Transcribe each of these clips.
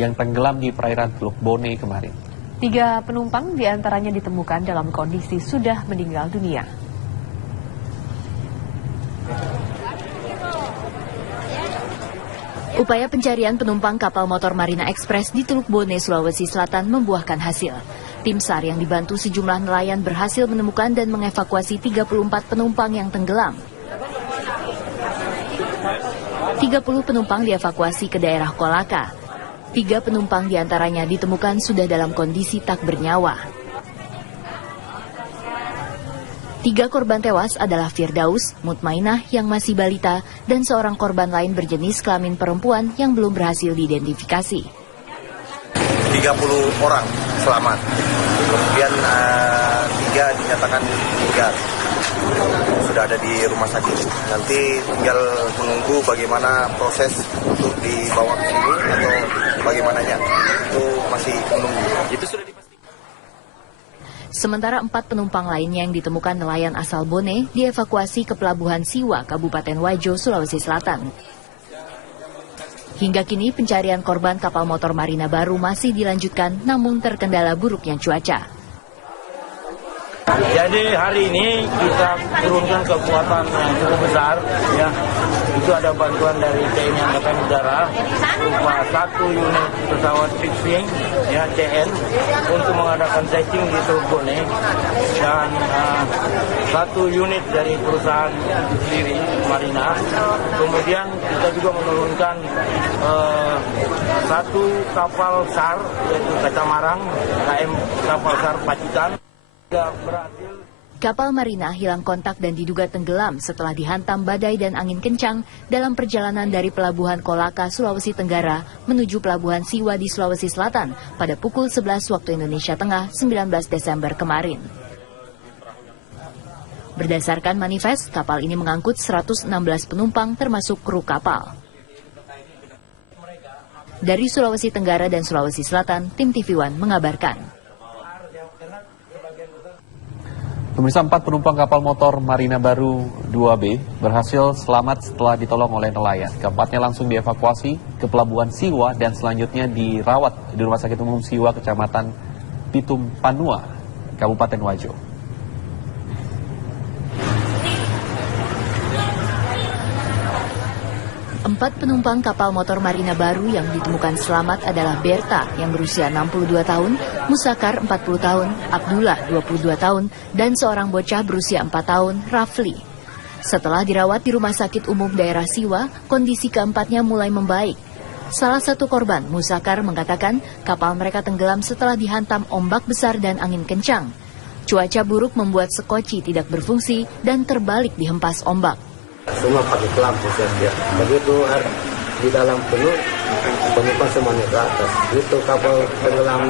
yang tenggelam di perairan Teluk Bone kemarin. 3 penumpang diantaranya ditemukan dalam kondisi sudah meninggal dunia. Upaya pencarian penumpang kapal motor Marina Express di Teluk Bone, Sulawesi Selatan membuahkan hasil. Tim SAR yang dibantu sejumlah nelayan berhasil menemukan dan mengevakuasi 34 penumpang yang tenggelam. 30 penumpang dievakuasi ke daerah Kolaka. 3 penumpang diantaranya ditemukan sudah dalam kondisi tak bernyawa. 3 korban tewas adalah Firdaus, Mutmainah yang masih balita, dan seorang korban lain berjenis kelamin perempuan yang belum berhasil diidentifikasi. 30 orang selamat, kemudian 3 dinyatakan meninggal. Sudah ada di rumah sakit. Nanti tinggal menunggu bagaimana proses untuk dibawa ke sini atau bagaimananya. Itu masih menunggu. Itu sudah dipastikan. Sementara 4 penumpang lainnya yang ditemukan nelayan asal Bone dievakuasi ke Pelabuhan Siwa, Kabupaten Wajo, Sulawesi Selatan. Hingga kini pencarian korban kapal motor Marina Baru masih dilanjutkan namun terkendala buruknya cuaca. Jadi hari ini kita turunkan kekuatan yang cukup besar, ya. Itu ada bantuan dari TNI Angkatan Udara berupa 1 unit pesawat fixing, ya, CN, untuk mengadakan setting di Teluk Bone, dan 1 unit dari perusahaan sendiri Marina. Kemudian kita juga menurunkan 1 kapal SAR, yaitu Kacammarang, KM kapal SAR Pacitan. Kapal Marina hilang kontak dan diduga tenggelam setelah dihantam badai dan angin kencang dalam perjalanan dari Pelabuhan Kolaka, Sulawesi Tenggara menuju Pelabuhan Siwa di Sulawesi Selatan pada pukul 11 waktu Indonesia Tengah 19 Desember kemarin. Berdasarkan manifest, kapal ini mengangkut 116 penumpang termasuk kru kapal. Dari Sulawesi Tenggara dan Sulawesi Selatan, tim TV One mengabarkan. Pemirsa, 4 penumpang kapal motor Marina Baru 2B berhasil selamat setelah ditolong oleh nelayan. Keempatnya langsung dievakuasi ke Pelabuhan Siwa dan selanjutnya dirawat di Rumah Sakit Umum Siwa, Kecamatan Pitum Panua, Kabupaten Wajo. 4 penumpang kapal motor Marina Baru yang ditemukan selamat adalah Berta yang berusia 62 tahun, Musakar 40 tahun, Abdullah 22 tahun, dan seorang bocah berusia 4 tahun, Rafli. Setelah dirawat di Rumah Sakit Umum Daerah Siwa, kondisi keempatnya mulai membaik. Salah satu korban, Musakar, mengatakan kapal mereka tenggelam setelah dihantam ombak besar dan angin kencang. Cuaca buruk membuat sekoci tidak berfungsi dan terbalik dihempas ombak. Semua pakai lampu saja. Begitu di dalam penuh, penumpang semuanya ke atas. Itu kapal tenggelam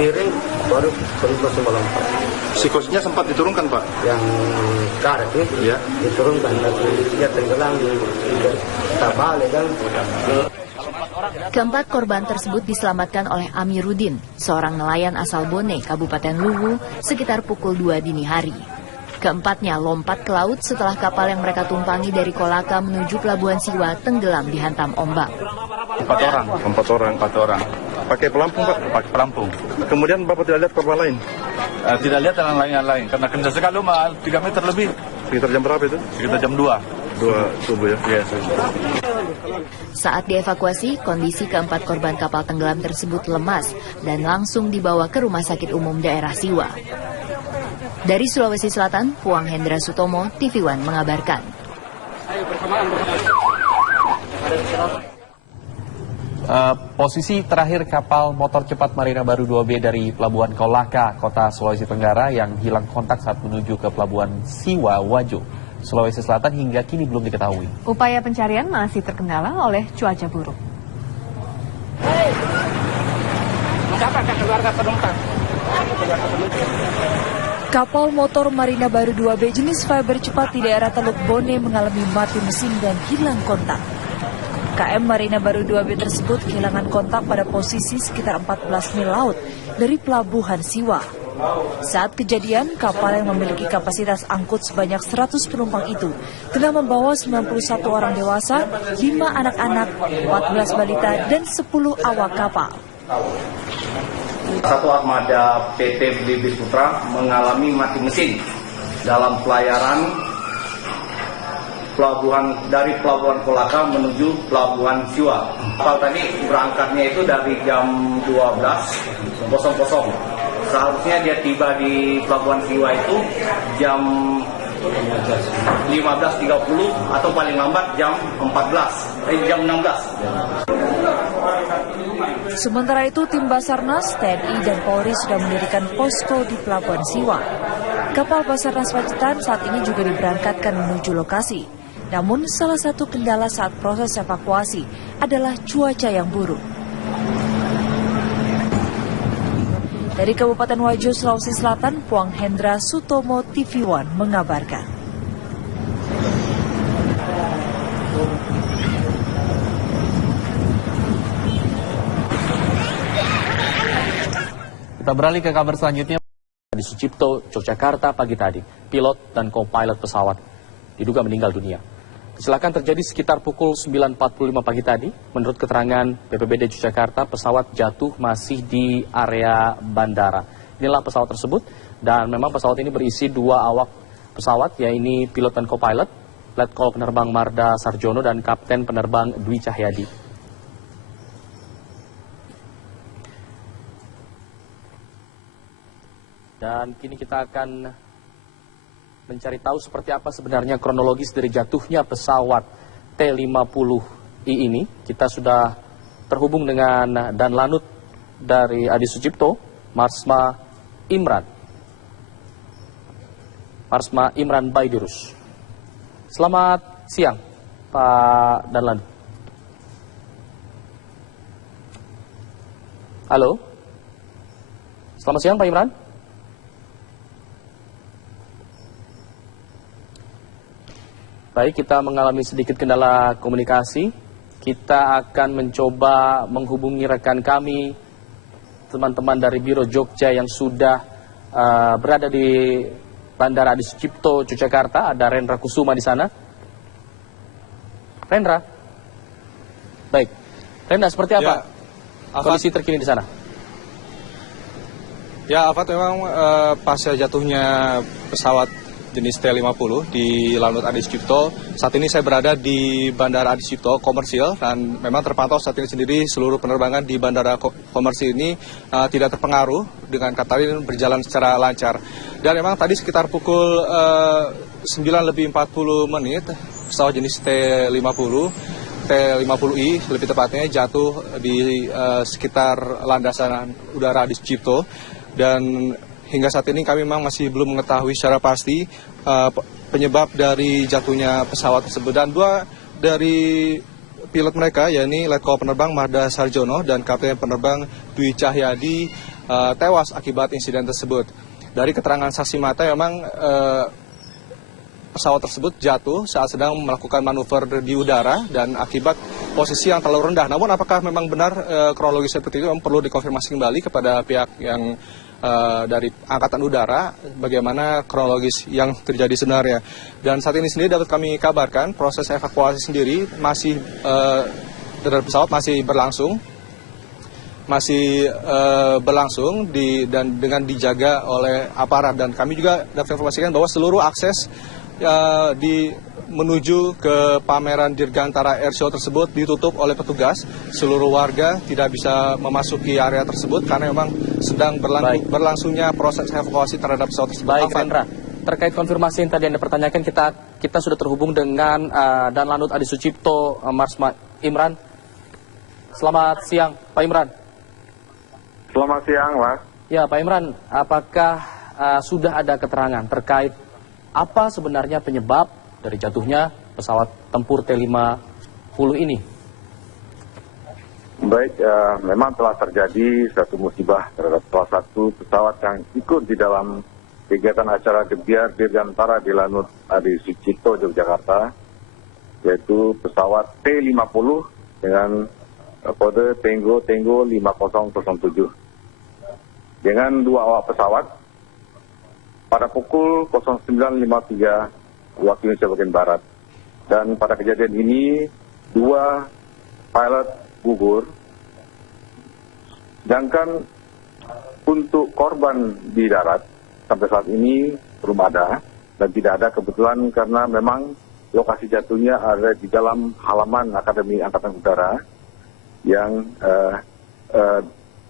miring, baru penumpang semua lompat. Psikosnya sempat diturunkan, Pak? Yang karet itu ya, diturunkan, tapi dia tenggelam, tak balik kan. Keempat korban tersebut diselamatkan oleh Amiruddin, seorang nelayan asal Bone, Kabupaten Luwu, sekitar pukul 2 dini hari. Keempatnya lompat ke laut setelah kapal yang mereka tumpangi dari Kolaka menuju Pelabuhan Siwa tenggelam dihantam ombak. 4 orang. Pakai pelampung, Pak? Pakai pelampung. Kemudian Bapak tidak lihat korban lain? Tidak lihat yang lain, karena kencang sekali, 3 meter lebih. Sekitar jam berapa itu? Sekitar jam 2. 2 subuh ya? Yes. Saat dievakuasi, kondisi keempat korban kapal tenggelam tersebut lemas dan langsung dibawa ke Rumah Sakit Umum Daerah Siwa. Dari Sulawesi Selatan, Puang Hendra Sutomo, TV One mengabarkan. Posisi terakhir kapal motor cepat Marina Baru 2B dari Pelabuhan Kolaka, Kota Sulawesi Tenggara yang hilang kontak saat menuju ke Pelabuhan Siwa, Wajo, Sulawesi Selatan hingga kini belum diketahui. Upaya pencarian masih terkendala oleh cuaca buruk. Kapal motor Marina Baru 2B jenis fiber cepat di daerah Teluk Bone mengalami mati mesin dan hilang kontak. KM Marina Baru 2B tersebut kehilangan kontak pada posisi sekitar 14 mil laut dari Pelabuhan Siwa. Saat kejadian, kapal yang memiliki kapasitas angkut sebanyak 100 penumpang itu telah membawa 91 orang dewasa, 5 anak-anak, 14 balita, dan 10 awak kapal. Satu armada PT Blibis Putra mengalami mati mesin dalam pelayaran dari Pelabuhan Kolaka menuju Pelabuhan Siwa. Kapal tadi berangkatnya itu dari jam 12.00. Seharusnya dia tiba di Pelabuhan Siwa itu jam 15.30 atau paling lambat jam 16. Sementara itu, tim Basarnas, TNI, dan Polri sudah mendirikan posko di Pelabuhan Siwa. Kapal Basarnas Pacitan saat ini juga diberangkatkan menuju lokasi. Namun, salah satu kendala saat proses evakuasi adalah cuaca yang buruk. Dari Kabupaten Wajo, Sulawesi Selatan, Puang Hendra Sutomo, TV One mengabarkan. Kita beralih ke kabar selanjutnya. Di Sucipto, Yogyakarta pagi tadi, pilot dan co-pilot pesawat diduga meninggal dunia. Kecelakaan terjadi sekitar pukul 9.45 pagi tadi. Menurut keterangan BPBD Yogyakarta, pesawat jatuh masih di area bandara. Inilah pesawat tersebut, dan memang pesawat ini berisi 2 awak pesawat, yaitu pilot dan co-pilot, Letkol Penerbang Marda Sarjono dan Kapten Penerbang Dwi Cahyadi. Dan kini kita akan mencari tahu seperti apa sebenarnya kronologis dari jatuhnya pesawat T-50I ini. Kita sudah terhubung dengan Danlanut dari Adi Sucipto, Marsma Imran Baidirus. Selamat siang, Pak Danlanut. Halo. Selamat siang, Pak Imran. Baik, kita mengalami sedikit kendala komunikasi. Kita akan mencoba menghubungi rekan kami, teman-teman dari Biro Jogja yang sudah berada di Bandara Adi Sucipto, Yogyakarta. Ada Rendra Kusuma di sana. Rendra? Baik. Rendra, seperti apa kondisi terkini di sana? Ya, Afat, memang pasca jatuhnya pesawat jenis T-50 di Lanut Adi Sucipto. Saat ini saya berada di Bandara Adi Sucipto komersil, dan memang terpantau saat ini sendiri seluruh penerbangan di bandara komersil ini tidak terpengaruh, dengan kata lain berjalan secara lancar. Dan memang tadi sekitar pukul 9:40 pesawat jenis T-50I lebih tepatnya jatuh di sekitar landasan udara Adi Sucipto, dan hingga saat ini kami memang masih belum mengetahui secara pasti penyebab dari jatuhnya pesawat tersebut. Dan 2 dari pilot mereka, yakni Letkol Penerbang Marda Sarjono dan Kapten Penerbang Dwi Cahyadi, tewas akibat insiden tersebut. Dari keterangan saksi mata, memang pesawat tersebut jatuh saat sedang melakukan manuver di udara dan akibat posisi yang terlalu rendah. Namun apakah memang benar kronologi seperti itu, memang perlu dikonfirmasi kembali kepada pihak yang dari Angkatan Udara bagaimana kronologis yang terjadi sebenarnya. Dan saat ini sendiri dapat kami kabarkan proses evakuasi sendiri masih terhadap pesawat masih berlangsung dan dengan dijaga oleh aparat. Dan kami juga dapat informasikan bahwa seluruh akses menuju ke pameran Dirgantara Airshow tersebut ditutup oleh petugas. Seluruh warga tidak bisa memasuki area tersebut karena memang sedang berlangsungnya proses evakuasi terhadap pesawat tersebut. Baik, Rendra. Terkait konfirmasi yang tadi Anda pertanyakan, kita sudah terhubung dengan Danlanut Adi Sucipto, Marsma Imran. Selamat siang, Pak Imran. Selamat siang, Mas. Ya, Pak Imran, apakah sudah ada keterangan terkait apa sebenarnya penyebab dari jatuhnya pesawat tempur T-50 ini? Baik, memang telah terjadi satu musibah terhadap salah satu pesawat yang ikut di dalam kegiatan acara Gebiar Dirgantara di Lanut Adi Sucipto, Yogyakarta, yaitu pesawat T-50 dengan kode Tango 5007. Dengan 2 awak pesawat pada pukul 09.53 waktu Indonesia bagian Barat. Dan pada kejadian ini 2 pilot gugur. Sedangkan untuk korban di darat sampai saat ini belum ada dan tidak ada kebetulan karena memang lokasi jatuhnya ada di dalam halaman Akademi Angkatan Udara yang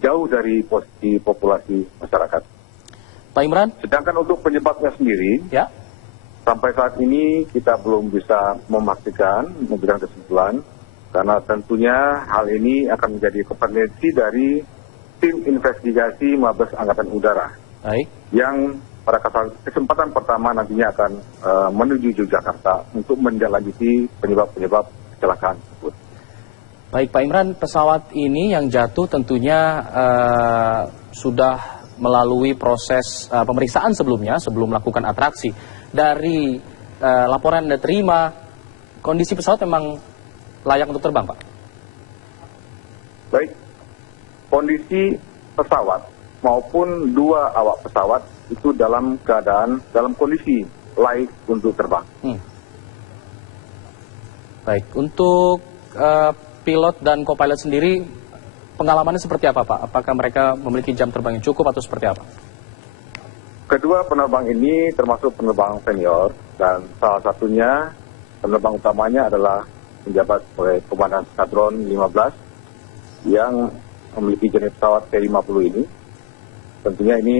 jauh dari posisi populasi masyarakat. Pak Imran? Sedangkan untuk penyebabnya sendiri, ya, sampai saat ini kita belum bisa memastikan, memberikan kesimpulan, karena tentunya hal ini akan menjadi kompetensi dari tim investigasi Mabes Angkatan Udara. Baik. Yang pada kesempatan pertama nantinya akan menuju Yogyakarta untuk menindaklanjuti penyebab-penyebab kecelakaan tersebut. Baik Pak Imran, pesawat ini yang jatuh tentunya sudah melalui proses pemeriksaan sebelumnya, sebelum melakukan atraksi. Dari laporan Anda terima, kondisi pesawat memang layak untuk terbang, Pak? Baik, kondisi pesawat maupun 2 awak pesawat itu dalam kondisi layak untuk terbang. Baik, untuk pilot dan co-pilot sendiri, pengalamannya seperti apa, Pak? Apakah mereka memiliki jam terbang yang cukup atau seperti apa? Kedua penerbang ini termasuk penerbang senior dan salah satunya penerbang utamanya adalah menjabat sebagai Komandan Skadron 15 yang memiliki jenis pesawat T-50 ini. Tentunya ini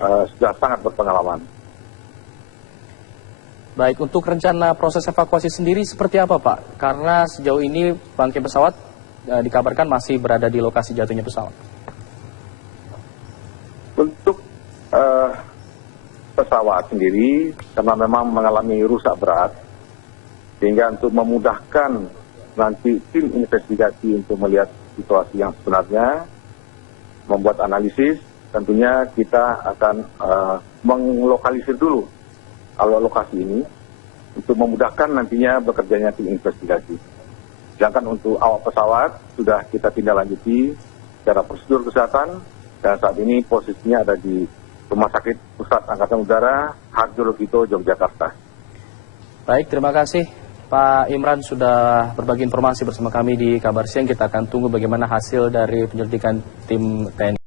sudah sangat berpengalaman. Baik, untuk rencana proses evakuasi sendiri seperti apa, Pak? Karena sejauh ini bangkai pesawat dikabarkan masih berada di lokasi jatuhnya pesawat. Untuk pesawat sendiri, karena memang mengalami rusak berat, sehingga untuk memudahkan nanti tim investigasi untuk melihat situasi yang sebenarnya, membuat analisis, tentunya kita akan menglokalisir dulu lokasi ini untuk memudahkan nantinya bekerjanya tim investigasi. Sedangkan untuk awak pesawat sudah kita tindak lanjuti secara prosedur kesehatan dan saat ini posisinya ada di Rumah Sakit Pusat Angkatan Udara Harjo Logito, Yogyakarta. Baik, terima kasih Pak Imran sudah berbagi informasi bersama kami di Kabar Siang. Kita akan tunggu bagaimana hasil dari penyelidikan tim TNI.